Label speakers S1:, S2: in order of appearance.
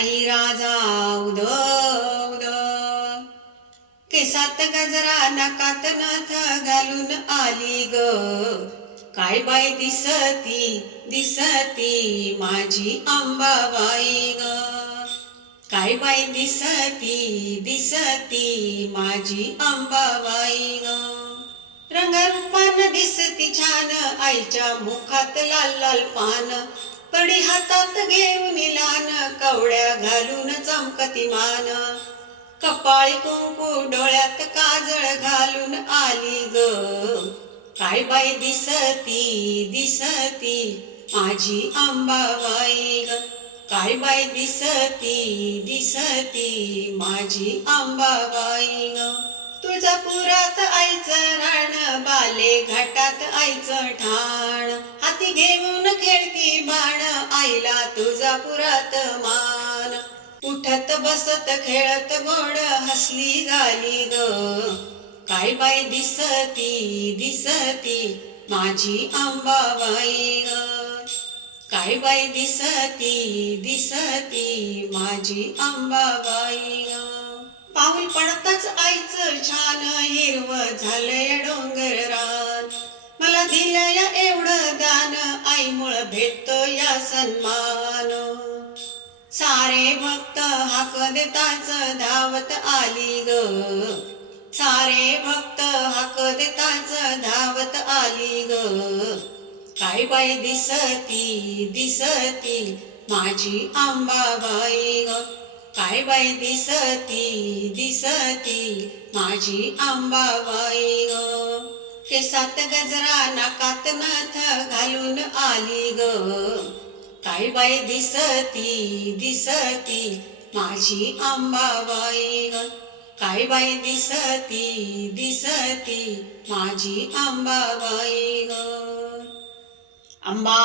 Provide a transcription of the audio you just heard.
S1: आई राजा उद उद. केसात गजरा नाकात नथ घालून आली ग. काय बाई दिसती दिसती माझी आंबाबाई ग. काय बाई दिसती दिसती माझी आंबाबाई ग. रंगरूपान दिसती छान आईच्या मुखात लाल लाल पान. पडी हातात घेऊन लान कवड्या घालून चमकती मान. कपाळी कुंकू डोळ्यात काजळ घालून आली ग. काय बाई दिसती दिसती माझी आंबाबाई ग. काय बाई दिसती दिसती माझी आंबाबाई ग. तुळजापुरात आईचं राण बाले घाटात आईचं ठाण. हाती घेऊन खेळती बाण तुळजापुरात मान. उठत बसत खेळत गोड हसली झाली ग. काय बाय दिसती दिसती माझी आंबाबाई ग. काय बाय दिसती दिसती माझी आंबाबाई ग. पाऊल पडताच आईचं छान हिरव झालंय डोंगर रान. मला दिलंय एवढं दान आईमुळं भेटतो या सन्मान. हाक देताच धावत आली ग. सारे भक्त हाक देताच धावत आली ग. काय बाई दिसती दिसती माझी आंबाबाई ग. काय बाई दिसती दिसती माझी आंबाबाई ग. केसात गजरा नाकात नथ घालून आली ग. काय बाई दिसती दिसती माझी आंबाबाई ग काय बाई दिसती दिसती माझी आंबाबाई ग अंबा